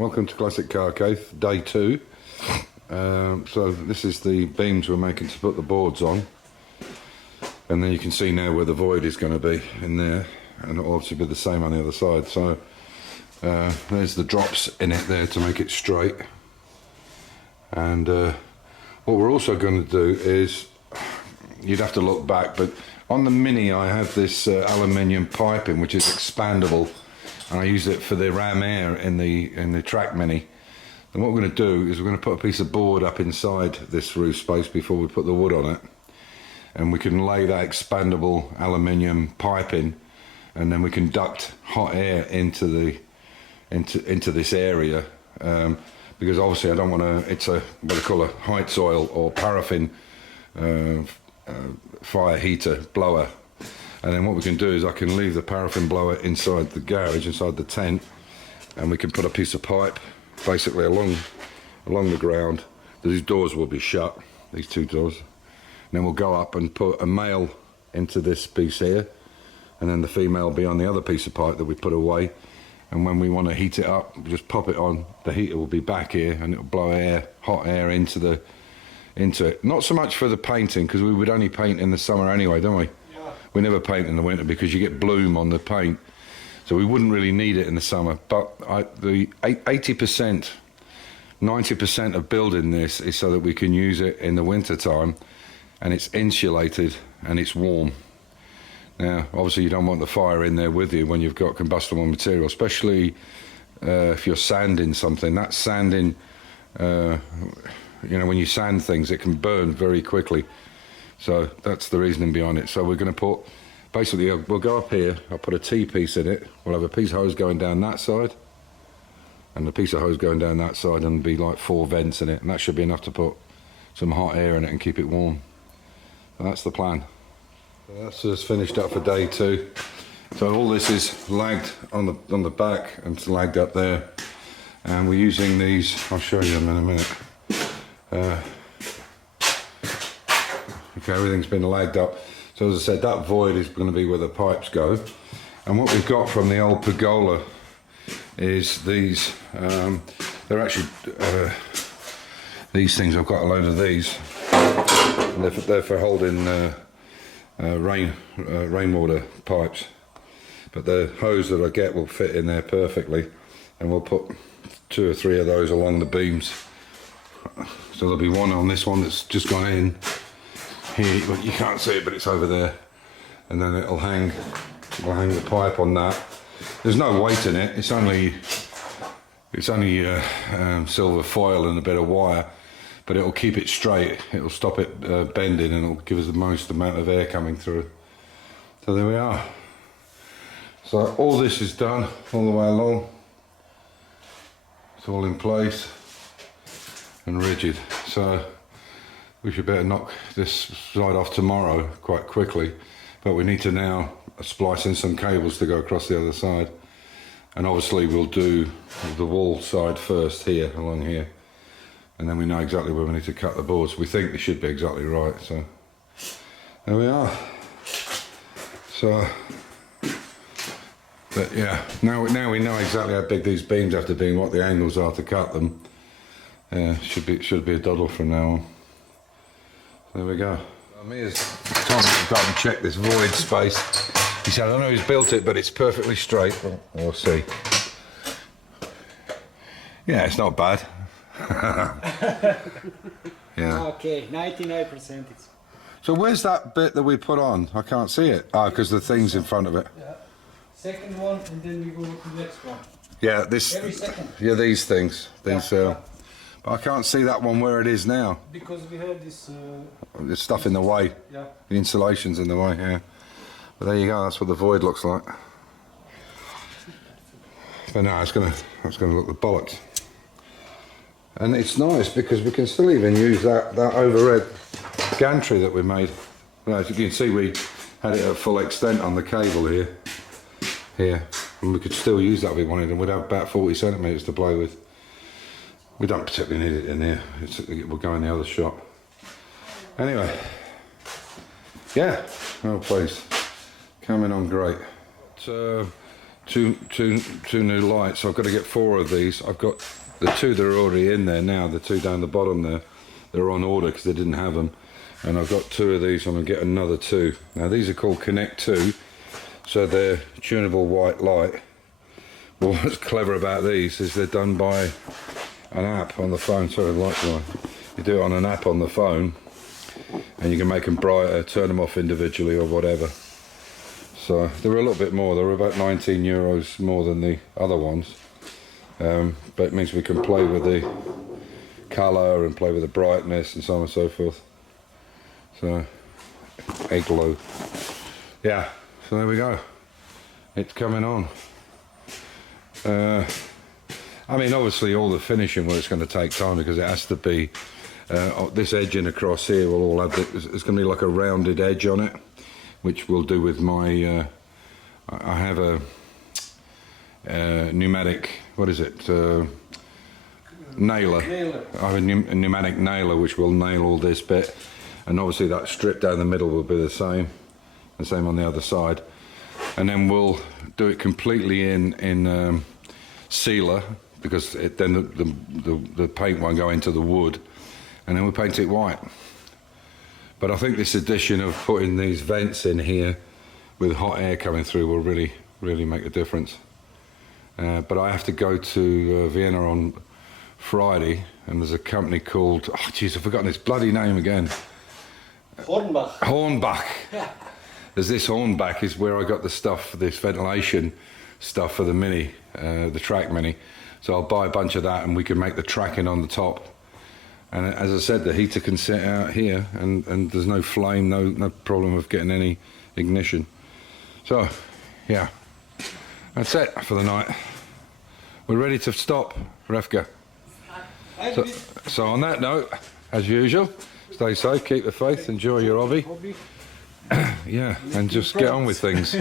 Welcome to Classic Car Cave, day 2. So this is the beams we're making to put the boards on. And then you can see now where the void is going to be in there. And it'll obviously be the same on the other side. So there's the drops in it there to make it straight. And what we're also going to do is, you'd have to look back, but on the Mini I have this aluminium piping which is expandable. And I use it for the ram air in the track Mini. And what we're going to do is we're going to put a piece of board up inside this roof space before we put the wood on it, and we can lay that expandable aluminium piping, and then we can duct hot air into this area, because obviously I don't want to. It's a what they call a heights oil or paraffin fire heater blower. And then what we can do is I can leave the paraffin blower inside the garage, inside the tent, and we can put a piece of pipe basically along the ground. These doors will be shut, these two doors. And then we'll go up and put a male into this piece here, and then the female will be on the other piece of pipe that we put away. And when we want to heat it up, we just pop it on. The heater will be back here, and it'll blow air, hot air into it. Not so much for the painting, because we would only paint in the summer anyway, don't we? We never paint in the winter because you get bloom on the paint, so we wouldn't really need it in the summer. But the 80%, 90% of building this is so that we can use it in the winter time, and it's insulated and it's warm. Now, obviously, you don't want the fire in there with you when you've got combustible material, especially if you're sanding something. That sanding, you know, when you sand things, it can burn very quickly. So that's the reasoning behind it. So we're going to put, basically, we'll go up here, I'll put a T-piece in it, we'll have a piece of hose going down that side, and a piece of hose going down that side, and be like 4 vents in it, and that should be enough to put some hot air in it and keep it warm. And that's the plan. So that's just finished up for day 2. So all this is lagged on the back, and it's lagged up there. And we're using these, I'll show you them in a minute. Okay, everything's been lagged up. So as I said, that void is going to be where the pipes go. And what we've got from the old pergola is these. They're actually these things. I've got a load of these. And they're for holding rainwater pipes. But the hose that I get will fit in there perfectly. And we'll put 2 or 3 of those along the beams. So there'll be one on this one that's just gone in. Here, well, you can't see it, but it's over there, and then we'll hang the pipe on that. There's no weight in it. It's only silver foil and a bit of wire, but it'll keep it straight. It'll stop it bending, and it'll give us the most amount of air coming through. So there we are. So all this is done all the way along. It's all in place and rigid. So we should better knock this side off tomorrow quite quickly, but we need to now splice in some cables to go across the other side. And obviously we'll do the wall side first here, along here, and then we know exactly where we need to cut the boards. We think they should be exactly right, so there we are. So, but yeah, now we know exactly how big these beams have to be and what the angles are to cut them. Should be a doddle from now on. There we go. Well, me as Tom has got and check this void space. He said, I don't know who's built it, but it's perfectly straight. Well, we'll see. Yeah, it's not bad. Yeah. Okay, 99% it's... So where's that bit that we put on? I can't see it. Ah, because the thing's in front of it. Yeah. Second one, and then we go to the next one. Yeah, this... Every second. Yeah, these things. These... Yeah. But I can't see that one where it is now. Because we have this... There's stuff in the way. Yeah. The insulation's in the way, yeah. But there you go, that's what the void looks like. But no, it's gonna look the bollocks. And it's nice because we can still even use that overhead gantry that we made. You know, as you can see, we had it at full extent on the cable here. And we could still use that if we wanted, and we'd have about 40 centimetres to play with. We don't particularly need it in here. We'll go in the other shop. Anyway, yeah, well, please, coming on great. So two new lights. I've got to get 4 of these. I've got the 2 that are already in there now, the 2 down the bottom there. They're on order because they didn't have them. And I've got 2 of these, and I'll get another 2. Now these are called Connect 2, so they're tunable white light. Well, what's clever about these is they're done by an app on the phone. Sorry, the light's on. You do it on an app on the phone, and you can make them brighter, turn them off individually or whatever. So they're a little bit more. They're about 19 euros more than the other ones, but it means we can play with the colour and play with the brightness and so on and so forth. So, a glow. Yeah, so there we go. It's coming on. I mean, obviously all the finishing work's going to take time because it has to be, this edging across here will all have, it's going to be like a rounded edge on it, which we'll do with my, I have a pneumatic, what is it, nailer. I have a pneumatic nailer which will nail all this bit, and obviously that strip down the middle will be the same on the other side. And then we'll do it completely in sealer, because then the paint won't go into the wood, and then we'll paint it white. But I think this addition of putting these vents in here with hot air coming through will really make a difference. But I have to go to Vienna on Friday, and there's a company called, oh jeez, I've forgotten its bloody name again. Hornbach. Hornbach. Yeah. There's this Hornbach is where I got the stuff, this ventilation stuff for the Mini, the Track Mini. So I'll buy a bunch of that, and we can make the tracking on the top. And as I said, the heater can sit out here, and there's no flame, no problem of getting any ignition. So, yeah, that's it for the night. We're ready to stop, Refka. So on that note, as usual, stay safe, keep the faith, enjoy your hobby. Yeah, and just get on with things.